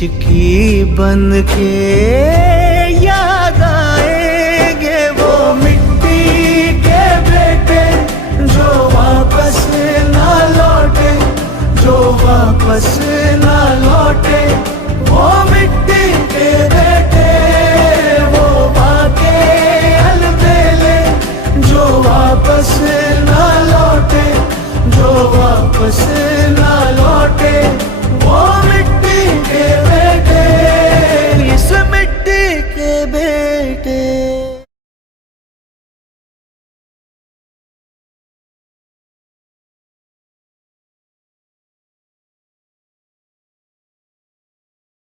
हिचकी बन के याद आएंगे वो मिट्टी के बेटे जो वापस ना लौटे, जो वापस ना लौटे। वो मिट्टी के बेटे वो बाके अलबेले जो वापस ना लौटे, जो वापस ना लौटे। वो मिट्टी के बेटे, इस मिट्टी के बेटे।